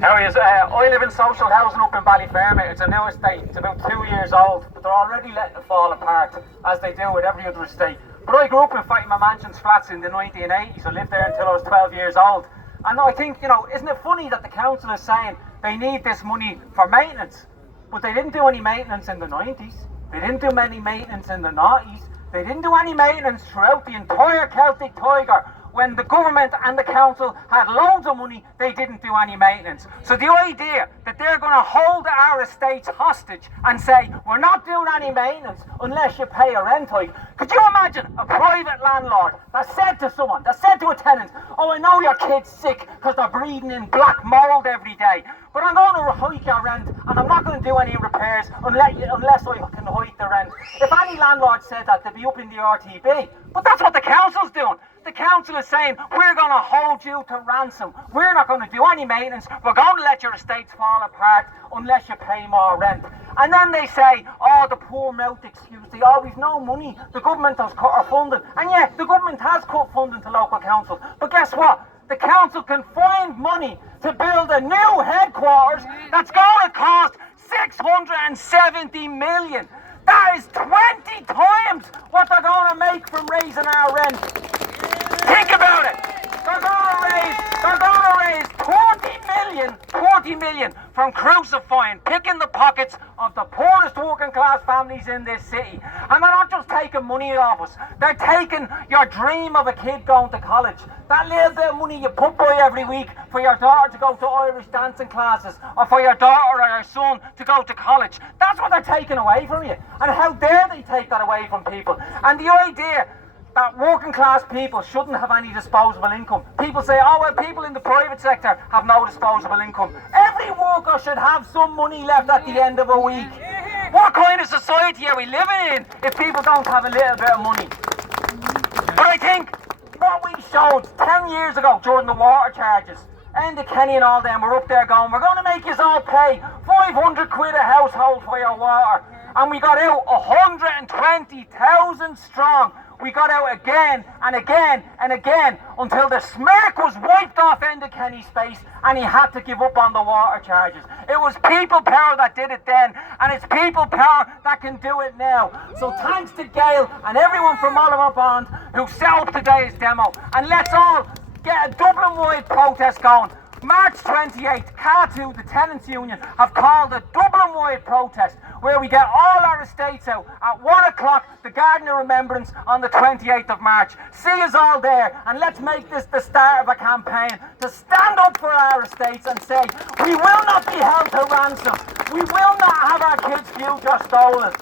How is I live in social housing up in Ballyfermot. It's a new estate. It's about 2 years old, but they're already letting it fall apart, as they do with every other estate. But I grew up in Fatima Mansions flats in the 1980s. I lived there until I was 12 years old. And I think, isn't it funny that the council is saying they need this money for maintenance? But they didn't do any maintenance in the 90s. They didn't do any maintenance in the 90s. They didn't do any maintenance throughout the entire Celtic Tiger. When the government and the council had loads of money, they didn't do any maintenance. So the idea that they're going to hold our estates hostage and say, we're not doing any maintenance unless you pay a rent hike. Could you imagine a private landlord that said to someone, that said to a tenant, oh, I know your kid's sick because they're breathing in black mould every day, but I'm going to hike your rent and I'm not going to do any repairs unless I can hike the rent. If any landlord said that, they'd be up in the RTB. But that's what the council's doing. The council is saying, we're going to hold you to ransom. We're not going to do any maintenance. We're going to let your estates fall apart unless you pay more rent. And then they say, oh, the poor mouth excuse. They always no money. The government has cut our funding. And yeah, the government has cut funding to local councils. But guess what? The council can find money to build a new headquarters that's going to cost 670 million. That is 20 times what they're going to make from raising our rent. Think about it. They're going to raise 40 million from crucifying, picking the pockets of the poorest working class families in this city. And they're not just taking money off us. They're taking your dream of a kid going to college. That little bit of money you put by every week for your daughter to go to Irish dancing classes, or for your daughter or your son to go to college. That's what they're taking away from you. And how dare they take that away from people? And the idea that working class people shouldn't have any disposable income. People say, oh well, people in the private sector have no disposable income. Every worker should have some money left at the end of a week. What kind of society are we living in if people don't have a little bit of money? But I think what we showed 10 years ago during the water charges, Enda Kenny and all them were up there going, we're going to make you all pay 500 quid a household for your water. And we got out 120,000 strong. We got out again and again and again until the smirk was wiped off Enda Kenny's face and he had to give up on the water charges. It was people power that did it then, and it's people power that can do it now. So thanks to Gail and everyone from Oliver Bond who set up today's demo, and let's all get a Dublin-wide protest going. March 28th, CAR2, the Tenants Union, have called a Dublin-wide protest where we get all our estates out at 1 o'clock, the Garden of Remembrance on the 28th of March. See us all there, and let's make this the start of a campaign to stand up for our estates and say, we will not be held to ransom. We will not have our kids' future stolen.